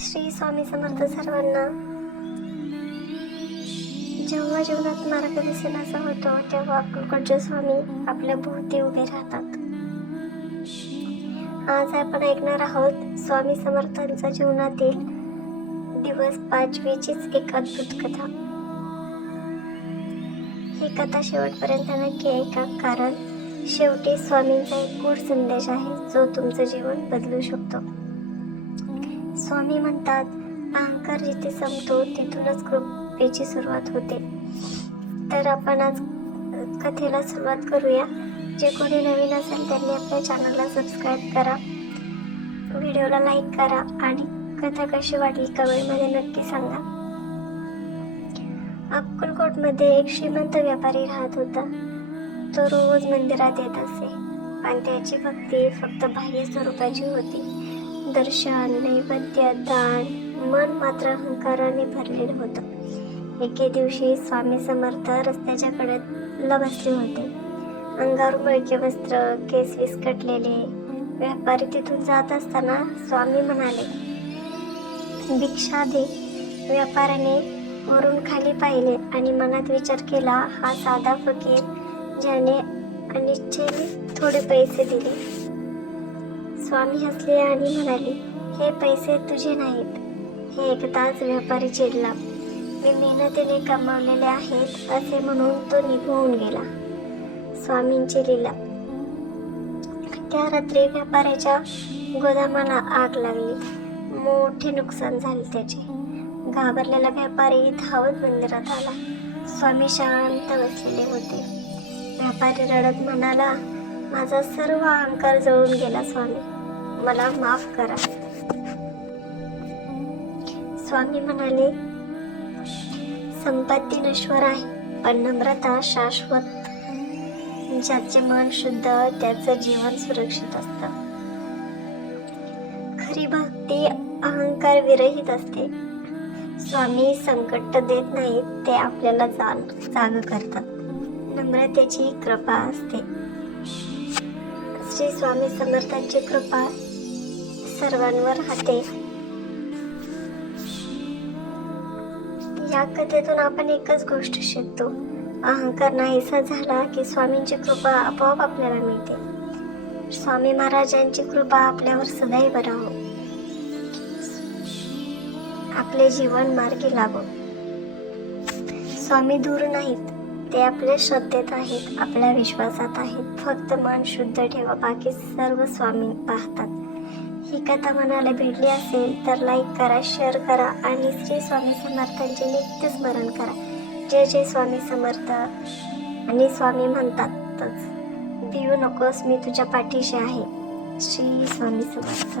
श्री स्वामी समर्थ सर्वांना. जेव्हा जीवनात मार्ग दिसेनासा होतो तेव्हा अक्कलकोटचे स्वामी आपल्या भोवती उभे राहतात. आज आपण ऐकणार आहोत स्वामी समर्थांचा जीवनातील दिवस पाचवीचीच एक अद्भुत कथा. ही कथा शेवटपर्यंत नक्की ऐका कारण शेवटी स्वामींचा एक गूढ संदेश आहे जो तुमचं जीवन बदलू शकतो. स्वामी म्हणतात अहंकार जिथे संपतो तिथूनच कृपेची सुरुवात होते. तर आपण आज कथेला सुरुवात करूया. जे कोणी नवीन असेल त्यांनी आपल्या चॅनलला सबस्क्राईब करा. व्हिडिओला लाईक करा आणि कथा कशी वाटली कमेंटमध्ये नक्की सांगा. अक्कलकोटमध्ये एक श्रीमंत व्यापारी राहत होता. तो रोज मंदिरात येत असे. पण त्याची भक्ती फक्त बाह्य स्वरूपाची होती. दर्शन नैवेद्य दान मन मात्र अहंकाराने भरलेलं होतं. एके दिवशी स्वामी समर्थ रस्त्याच्या कडेला बसले होते. अंगावर बळके वस्त्र केस विस्कटलेले. व्यापारी तिथून जात असताना स्वामी म्हणाले भिक्षा दे व्यापाऱ्याने वरून खाली पाहिले आणि मनात विचार केला हा साधा फकीर ज्याने अनिच्छेने थोडे पैसे दिले. स्वामी हसले आणि म्हणाले हे पैसे तुझे नाहीत. हे एकदाच व्यापारी चिडला. मी मेहनतीने कमावलेले आहेत असे म्हणून तो निघून गेला. स्वामींची लीला त्या रात्री व्यापाऱ्याच्या गोदामाला आग लागली. मोठे नुकसान झाले त्याचे. घाबरलेला व्यापारी धावत मंदिरात आला. स्वामी शांत बसलेले होते. व्यापारी रडत म्हणाला माझा सर्व अहंकार जळून गेला स्वामी. मला माफ करा. स्वामी म्हणाले संपत्ती नश्वर आहे पण नम्रता शाश्वत. ज्याचे मन शुद्ध त्याचं जीवन सुरक्षित असतं. खरी भक्ती अहंकार विरहित असते. स्वामी संकट देत नाहीत ते आपल्याला जाण जाग करतात. नम्रतेची कृपा असते. श्री स्वामी समर्थांची कृपा सर्वांवर राहते या कथेतून आपण एकच गोष्ट शिकतो. अहंकार नाहीसा झाला की स्वामींची कृपा आपोआप आपल्याला मिळते. स्वामी महाराजांची कृपा आपल्यावर सदैव राहो. आपले जीवन मार्गी लागो स्वामी दूर नाहीत. ते आपल्या श्रद्धेत आहेत आपल्या विश्वासात आहेत. फक्त मन शुद्ध ठेवा बाकी सर्व स्वामी पाहतात. ही कथा मनाला भेटली असेल तर लाईक करा शेअर करा आणि श्री स्वामी समर्थांचे नित्य स्मरण करा. जय जय स्वामी समर्थ. आणि स्वामी म्हणतातच भिवू नकोस मी तुझ्या पाठीशी आहे. श्री स्वामी समर्थ.